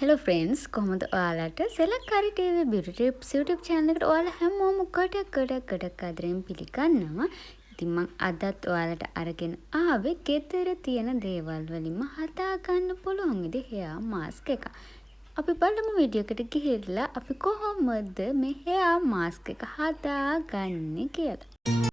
Hello friends කොහොමද ඔයාලට සෙලක්කාරි TV beauty tips YouTube channel එකට ඔයාලා හැමෝම ගොඩක් ආදරෙන් පිළිගන්නවා. ඉතින් මම අදත් ඔයාලට අරගෙන ආවේ ගෙදර තියෙන දේවල් වලින්ම හදාගන්න පුළුවන් විදිහ hair mask එකක්. අපි බලමු වීඩියෝ එකට ගිහිල්ලා අපි කොහොමද මේ hair mask එක හදාගන්නේ කියලා.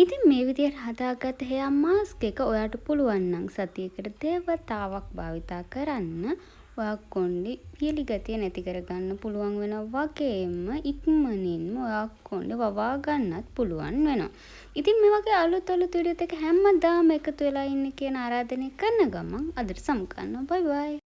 ඉතින් මේ විදිහට හදාගත්ත hair mask එක ඔයාට පුළුවන් නම් සතියකට දෙවතාවක් භාවිතා කරන්න. ඔයා කොණ්ඩේ පියලි ගතිය නැති කරගන්න පුළුවන් වෙනවා වගේම ඉක්මනින්ම ඔයා කොණ්ඩේ වවා ගන්නත් පුළුවන් වෙනවා. ඉතින් මේ වගේ අලුත් වීඩියෝත් එක හැමදාම එකතු වෙලා ඉන්න කියන ආරාධනය කරන ගමන් අදට සමු ගන්නවා. බයි බයි.